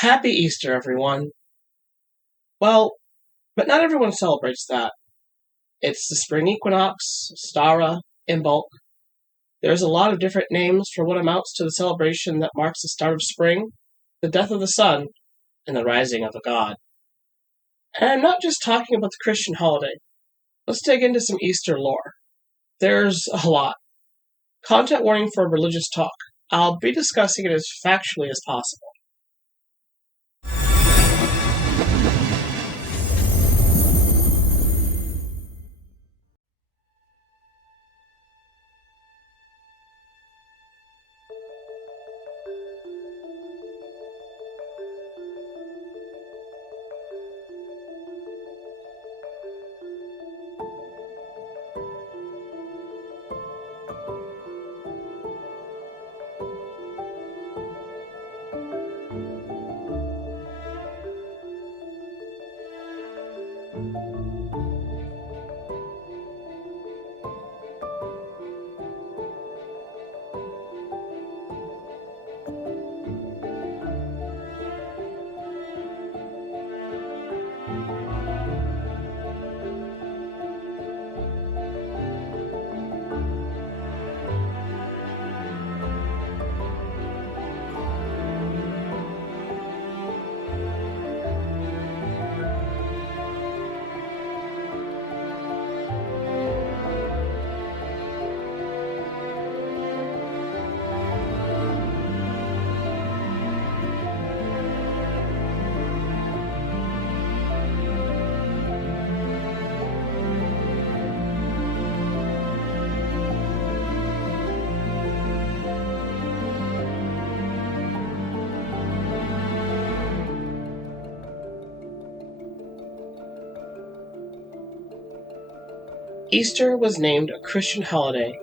Happy Easter, everyone. Well, but not everyone celebrates that. It's the Spring Equinox, Ostara, in bulk. There's a lot of different names for what amounts to the celebration that marks the start of spring, the death of the sun, and the rising of a god. And I'm not just talking about the Christian holiday. Let's dig into some Easter lore. There's a lot. Content warning for religious talk. I'll be discussing it as factually as possible. Easter was named a Christian holiday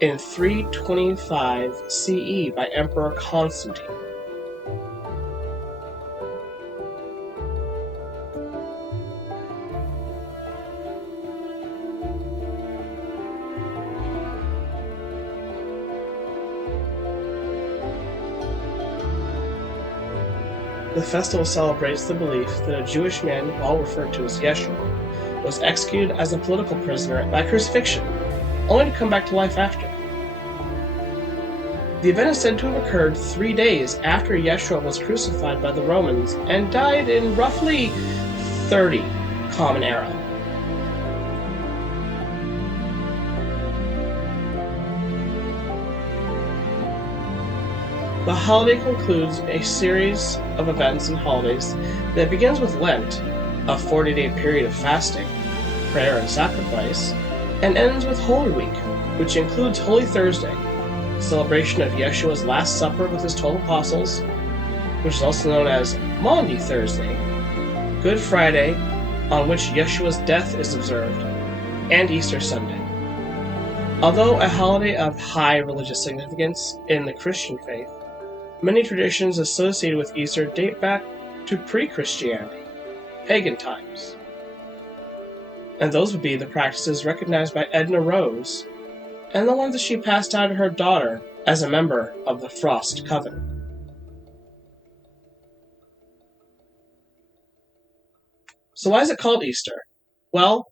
in 325 CE by Emperor Constantine. The festival celebrates the belief that a Jewish man, all referred to as Yeshua, was executed as a political prisoner by crucifixion, only to come back to life after. The event is said to have occurred 3 days after Yeshua was crucified by the Romans and died in roughly 30 Common Era. The holiday concludes a series of events and holidays that begins with Lent, a 40-day period of fasting, prayer, and sacrifice, and ends with Holy Week, which includes Holy Thursday, celebration of Yeshua's Last Supper with his 12 apostles, which is also known as Maundy Thursday, Good Friday, on which Yeshua's death is observed, and Easter Sunday. Although a holiday of high religious significance in the Christian faith, many traditions associated with Easter date back to pre-Christianity, pagan times. And those would be the practices recognized by Edna Rose, and the ones that she passed down to her daughter as a member of the Frost Coven. So why is it called Easter? Well,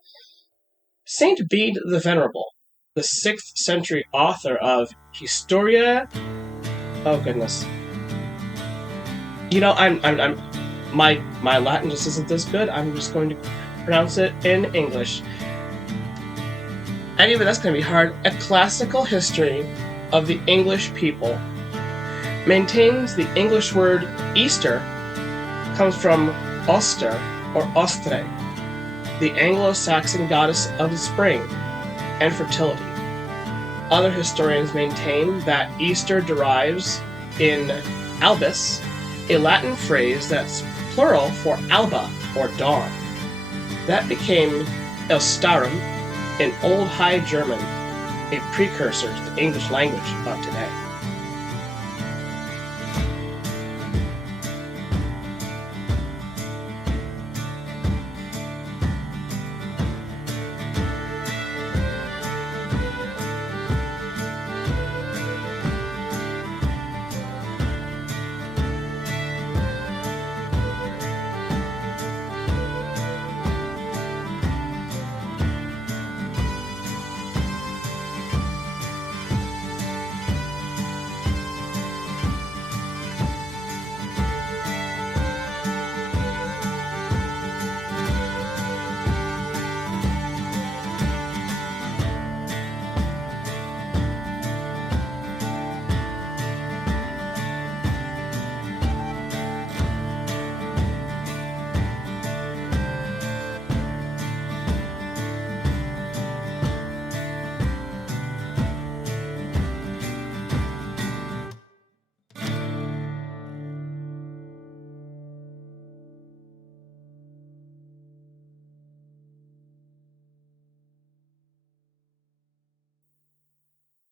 Saint Bede the Venerable, the 6th century author of Historia... Oh goodness. You know, my Latin just isn't this good. I'm just going to pronounce it in English. Anyway, that's going to be hard. A classical history of the English people maintains the English word Easter comes from Oster or Ostre, the Anglo-Saxon goddess of the spring and fertility. Other historians maintain that Easter derives in albus, a Latin phrase that's plural for alba or dawn. That became Ostarum in Old High German, a precursor to the English language of today.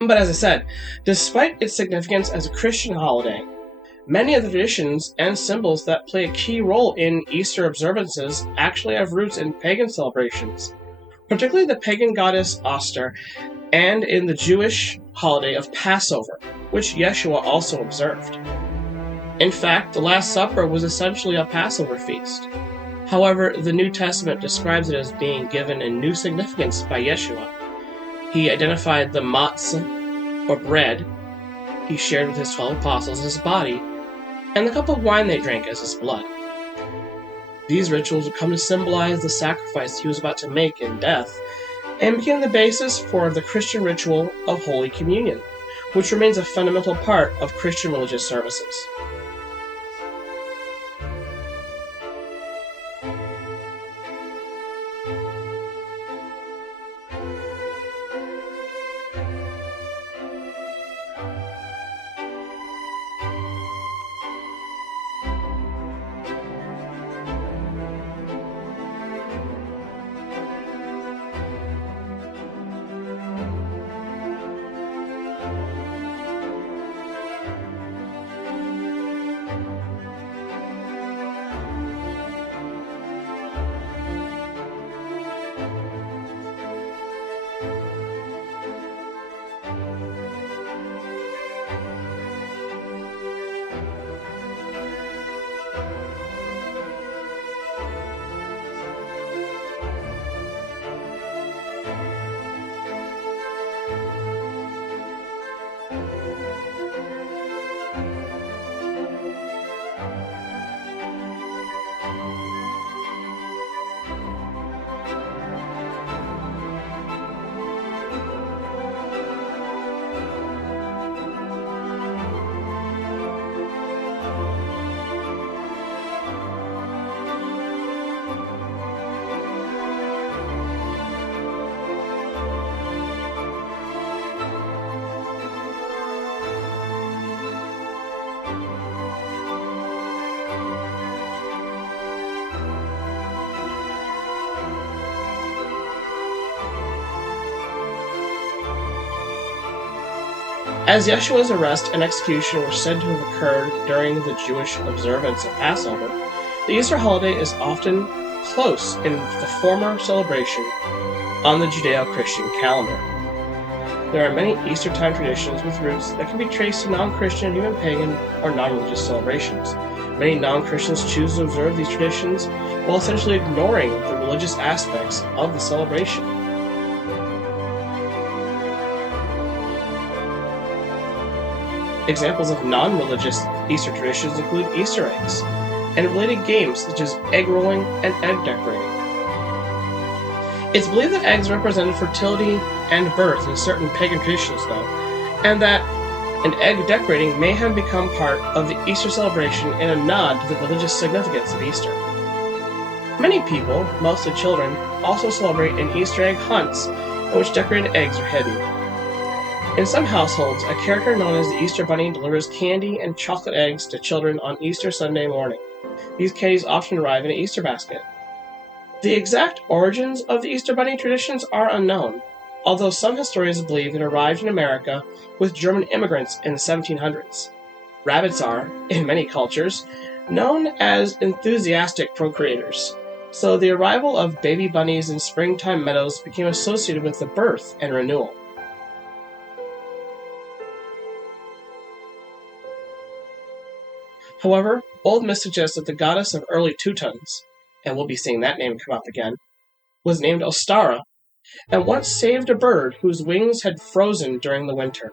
But as I said, despite its significance as a Christian holiday, many of the traditions and symbols that play a key role in Easter observances actually have roots in pagan celebrations, particularly the pagan goddess Ostara, and in the Jewish holiday of Passover, which Yeshua also observed. In fact, the Last Supper was essentially a Passover feast. However, the New Testament describes it as being given a new significance by Yeshua. He identified the matzah, or bread, he shared with his 12 apostles as his body, and the cup of wine they drank as his blood. These rituals would come to symbolize the sacrifice he was about to make in death, and became the basis for the Christian ritual of Holy Communion, which remains a fundamental part of Christian religious services. As Yeshua's arrest and execution were said to have occurred during the Jewish observance of Passover, the Easter holiday is often close in the former celebration on the Judeo-Christian calendar. There are many Easter-time traditions with roots that can be traced to non-Christian, even pagan, or non-religious celebrations. Many non-Christians choose to observe these traditions while essentially ignoring the religious aspects of the celebration. Examples of non-religious Easter traditions include Easter eggs, and related games such as egg rolling and egg decorating. It's believed that eggs represented fertility and birth in certain pagan traditions, though, and that an egg decorating may have become part of the Easter celebration in a nod to the religious significance of Easter. Many people, mostly children, also celebrate in Easter egg hunts in which decorated eggs are hidden. In some households, a character known as the Easter Bunny delivers candy and chocolate eggs to children on Easter Sunday morning. These candies often arrive in an Easter basket. The exact origins of the Easter Bunny traditions are unknown, although some historians believe it arrived in America with German immigrants in the 1700s. Rabbits are, in many cultures, known as enthusiastic procreators, so the arrival of baby bunnies in springtime meadows became associated with the birth and renewal. However, old myth suggests that the goddess of early Teutons, and we'll be seeing that name come up again, was named Ostara, and once saved a bird whose wings had frozen during the winter.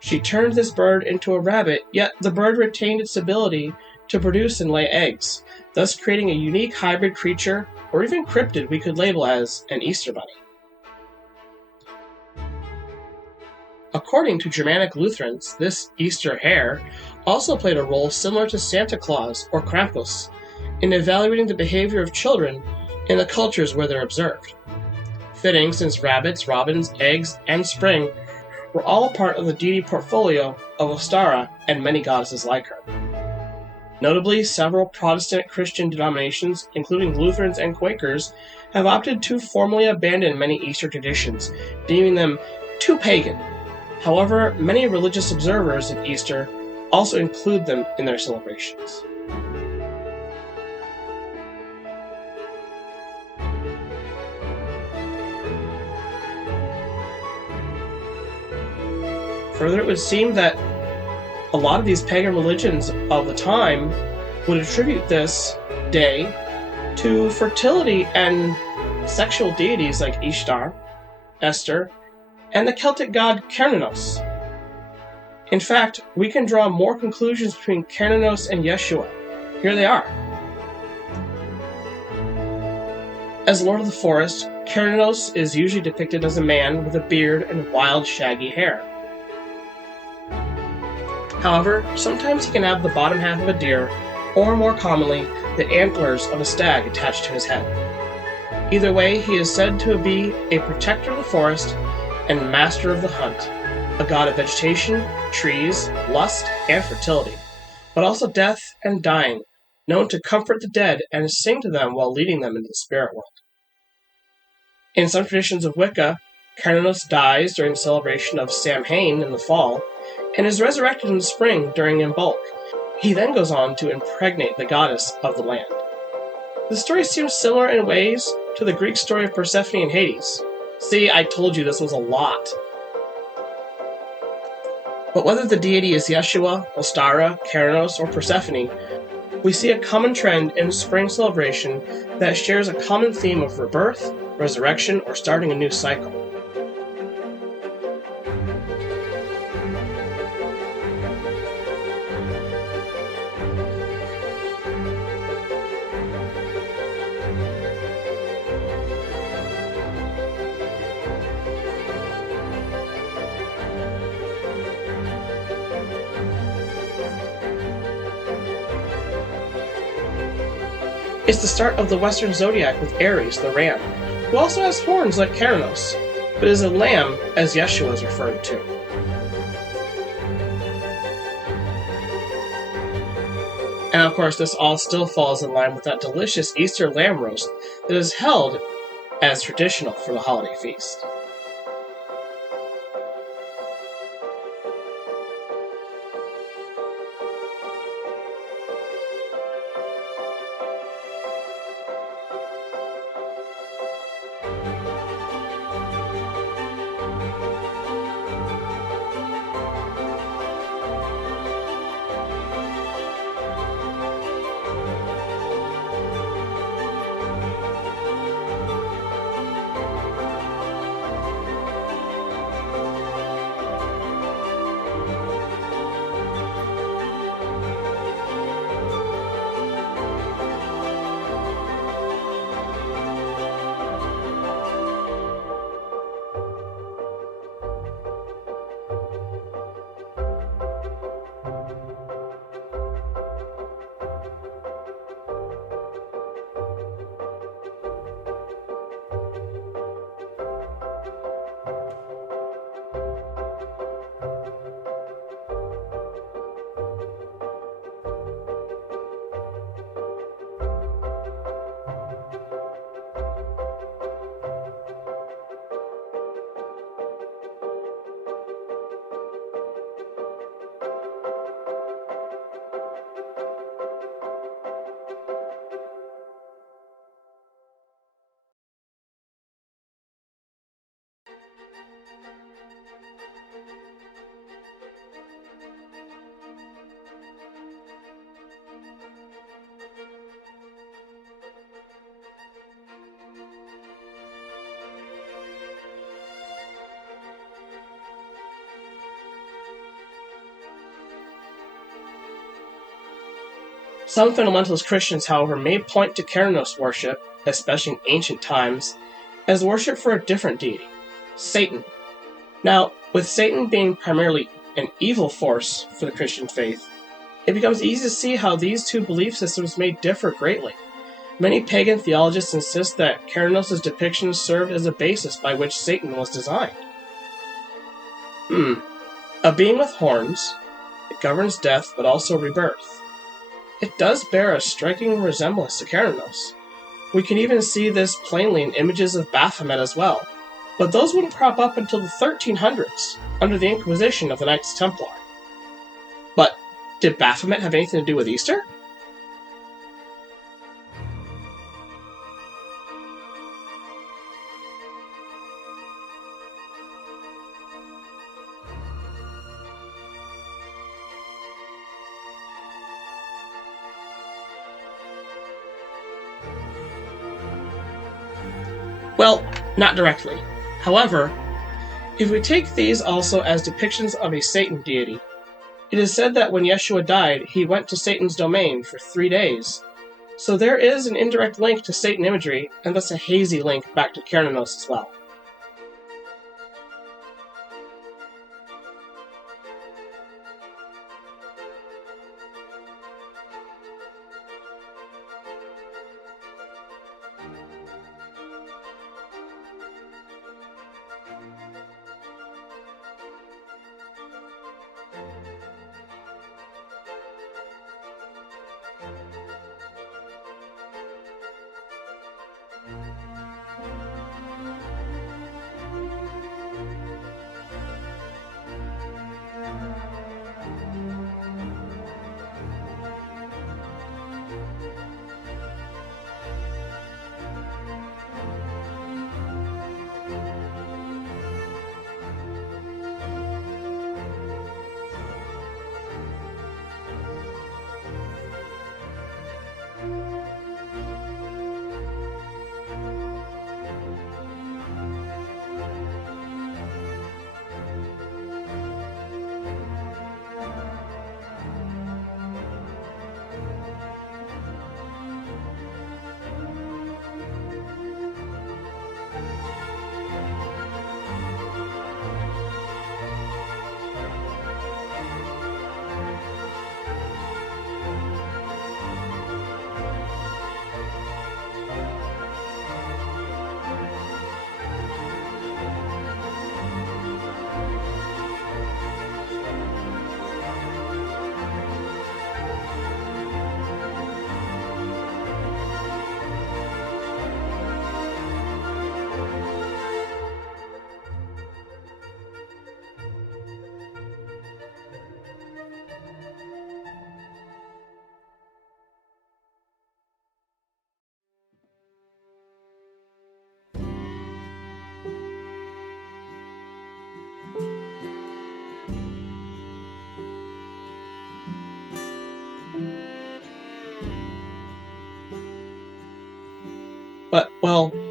She turned this bird into a rabbit, yet the bird retained its ability to produce and lay eggs, thus creating a unique hybrid creature, or even cryptid we could label as an Easter bunny. According to Germanic Lutherans, this Easter hare also played a role similar to Santa Claus or Krampus in evaluating the behavior of children in the cultures where they're observed. Fitting, since rabbits, robins, eggs, and spring were all a part of the deity portfolio of Ostara and many goddesses like her. Notably, several Protestant Christian denominations, including Lutherans and Quakers, have opted to formally abandon many Easter traditions, deeming them too pagan. However, many religious observers of Easter also include them in their celebrations. Further, it would seem that a lot of these pagan religions of the time would attribute this day to fertility and sexual deities like Ishtar, Esther, and the Celtic god Cernuous. In fact, we can draw more conclusions between Cernuous and Yeshua. Here they are. As Lord of the Forest, Cernuous is usually depicted as a man with a beard and wild, shaggy hair. However, sometimes he can have the bottom half of a deer, or more commonly, the antlers of a stag attached to his head. Either way, he is said to be a protector of the forest and master of the hunt, a god of vegetation, trees, lust, and fertility, but also death and dying, known to comfort the dead and sing to them while leading them into the spirit world. In some traditions of Wicca, Cernuous dies during the celebration of Samhain in the fall, and is resurrected in the spring during Imbolc. He then goes on to impregnate the goddess of the land. The story seems similar in ways to the Greek story of Persephone and Hades. See, I told you this was a lot. But whether the deity is Yeshua, Ostara, Cernuous, or Persephone, we see a common trend in spring celebration that shares a common theme of rebirth, resurrection, or starting a new cycle. It's the start of the Western Zodiac with Aries, the ram, who also has horns like Cernuous, but is a lamb as Yeshua is referred to. And of course, this all still falls in line with that delicious Easter lamb roast that is held as traditional for the holiday feast. Some fundamentalist Christians, however, may point to Cernuous worship, especially in ancient times, as worship for a different deity, Satan. Now, with Satan being primarily an evil force for the Christian faith, it becomes easy to see how these two belief systems may differ greatly. Many pagan theologians insist that Cernuous' depiction served as a basis by which Satan was designed. A being with horns, it governs death but also rebirth. It does bear a striking resemblance to Cernuous. We can even see this plainly in images of Baphomet as well. But those wouldn't crop up until the 1300s, under the Inquisition of the Knights Templar. But did Baphomet have anything to do with Easter? Well, not directly. However, if we take these also as depictions of a Satan deity, it is said that when Yeshua died, he went to Satan's domain for 3 days. So there is an indirect link to Satan imagery, and thus a hazy link back to Cernuous as well.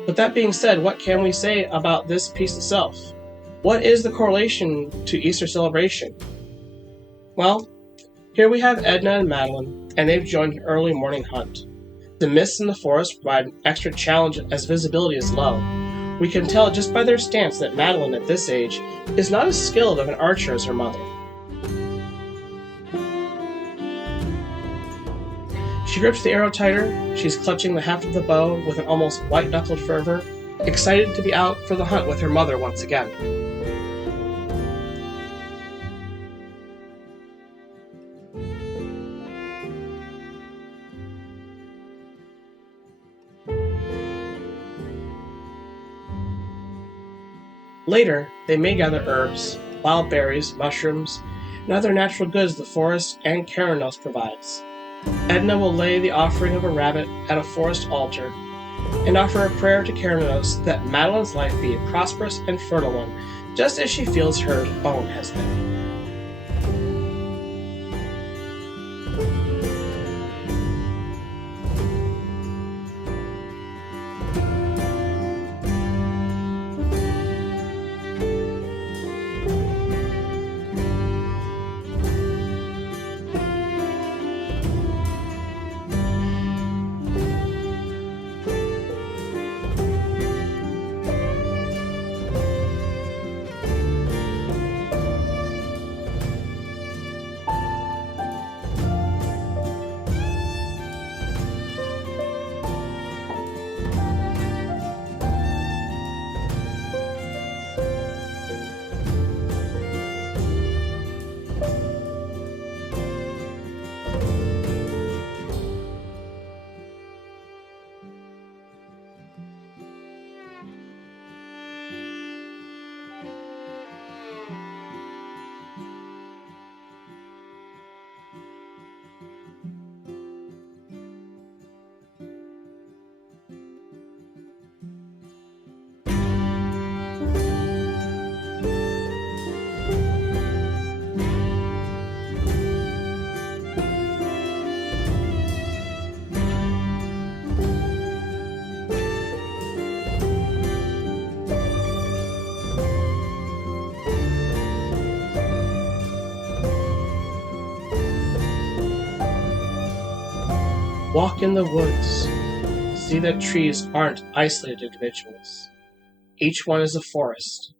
But that being said, what can we say about this piece itself? What is the correlation to Easter celebration? Well, here we have Edna and Madeline, and they've joined an early morning hunt. The mists in the forest provide an extra challenge as visibility is low. We can tell just by their stance that Madeline at this age is not as skilled of an archer as her mother. She grips the arrow tighter, she's clutching the haft of the bow with an almost white-knuckled fervor, excited to be out for the hunt with her mother once again. Later, they may gather herbs, wild berries, mushrooms, and other natural goods the forest and Cernuous provides. Edna will lay the offering of a rabbit at a forest altar and offer a prayer to Cernuous that Madeline's life be a prosperous and fertile one, just as she feels her own has been. Walk in the woods. See that trees aren't isolated individuals. Each one is a forest.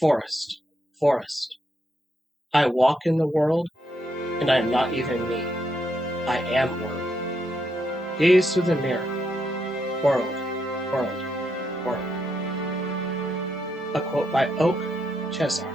Forest. Forest. I walk in the world, and I am not even me. I am world. Gaze through the mirror. World. World. World. A quote by Oak Chesar.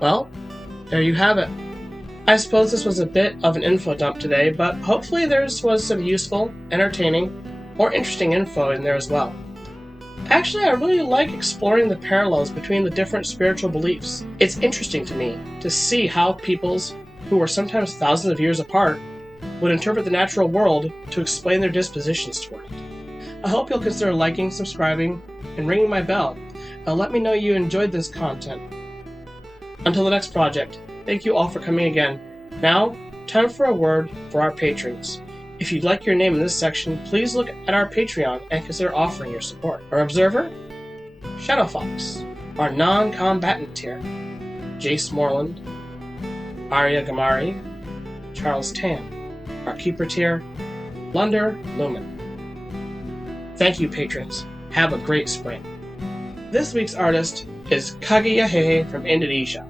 Well, there you have it. I suppose this was a bit of an info dump today, but hopefully there was some useful, entertaining, or interesting info in there as well. Actually, I really like exploring the parallels between the different spiritual beliefs. It's interesting to me to see how peoples, who were sometimes thousands of years apart, would interpret the natural world to explain their dispositions toward it. I hope you'll consider liking, subscribing, and ringing my bell, and let me know you enjoyed this content. Until the next project, thank you all for coming again. Now, time for a word for our patrons. If you'd like your name in this section, please look at our Patreon and consider offering your support. Our Observer, Shadow Fox. Our non-combatant tier, Jace Moreland, Arya Gamari, Charles Tan. Our Keeper tier, Lunder Lumen. Thank you, patrons. Have a great spring. This week's artist is Kaguyahehe from Indonesia.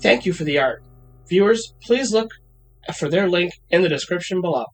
Thank you for the art. Viewers, please look for their link in the description below.